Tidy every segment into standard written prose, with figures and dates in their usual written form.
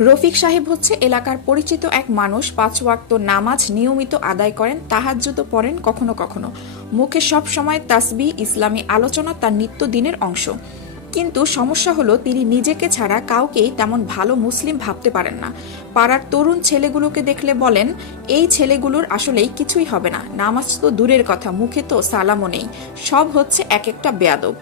রফিক সাহেব হচ্ছে এলাকার পরিচিত এক মানুষ। 5 ওয়াক্ত নামাজ নিয়মিত আদায় করেন, তাহাজ্জুদও পড়েন কখনো কখনো। মুখে সব সময় তাসবিহ, ইসলামী আলোচনা তার নিত্যদিনের অংশ। কিন্তু সমস্যা হলো তিনি নিজেকে ছাড়া কাউকেই তেমন ভালো মুসলিম ভাবতে পারেন না। পাড়ার তরুণ ছেলেগুলোকে দেখলে বলেন, এই ছেলেগুলোর আসলেই কিছুই হবে না, নামাজ তো দূরের কথা, মুখে তো সালামও নেই, সব হচ্ছে এক একটা বেয়াদব।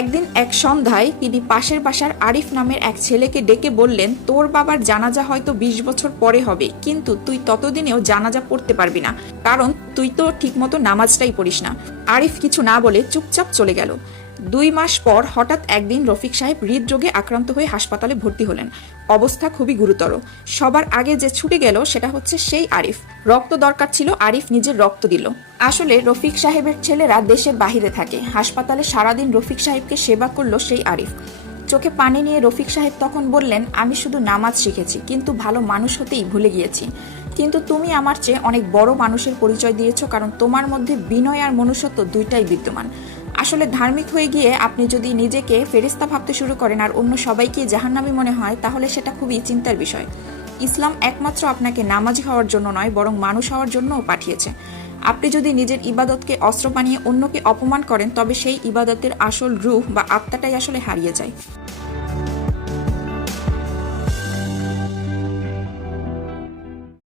একদিন এক সন্ধ্যায় তিনি পাশের বাসার আরিফ নামের এক ছেলেকে ডেকে বললেন, তোর বাবার জানাজা হয়তো 20 বছর পরে হবে, কিন্তু তুই ততদিনেও জানাজা পড়তে পারবি না, কারণ তুই তো ঠিকমতো নামাজটাই পড়িস না। আরিফ কিছু না বলে চুপচাপ চলে গেল। 2 মাস পর হঠাৎ একদিন রফিক সাহেব হৃদরোগে আক্রান্ত হয়ে হাসপাতালে ভর্তি হলেন। অবস্থা খুবই গুরুতর। সবার আগে যে ছুটে গেল সেটা হচ্ছে সেই আরিফ। রক্ত দরকার ছিল, আরিফ নিজের রক্ত দিল। আসলে রফিক সাহেবের ছেলেরা দেশের বাহিরে থাকে, হাসপাতালে সারাদিন রফিক সাহেবকে সেবা করলো সেই আরিফ। চোখে পানি নিয়ে রফিক সাহেব তখন বললেন, আমি শুধু নামাজ শিখেছি, কিন্তু ভালো মানুষ হতেই ভুলে গিয়েছি। কিন্তু তুমি আমার চেয়ে অনেক বড় মানুষের পরিচয় দিয়েছো, কারণ তোমার মধ্যে বিনয় আর মনুষ্যত্ব দুইটাই বিদ্যমান। আসলে ধার্মিক হয়ে গিয়ে আপনি যদি নিজেকে ফেরেশতা ভাবতে শুরু করেন আর অন্য সবাইকে জাহান্নামী মনে হয়, তাহলে সেটা খুবই চিন্তার বিষয়। ইসলাম একমাত্র আপনাকে নামাজি হওয়ার জন্য নয়, বরং মানুষ হওয়ার জন্যও পাঠিয়েছে। আপনি যদি নিজের ইবাদতকে অস্ত্র বানিয়ে অন্যকে অপমান করেন, তবে সেই ইবাদতের আসল রূহ বা আত্মাটাই আসলে হারিয়ে যায়।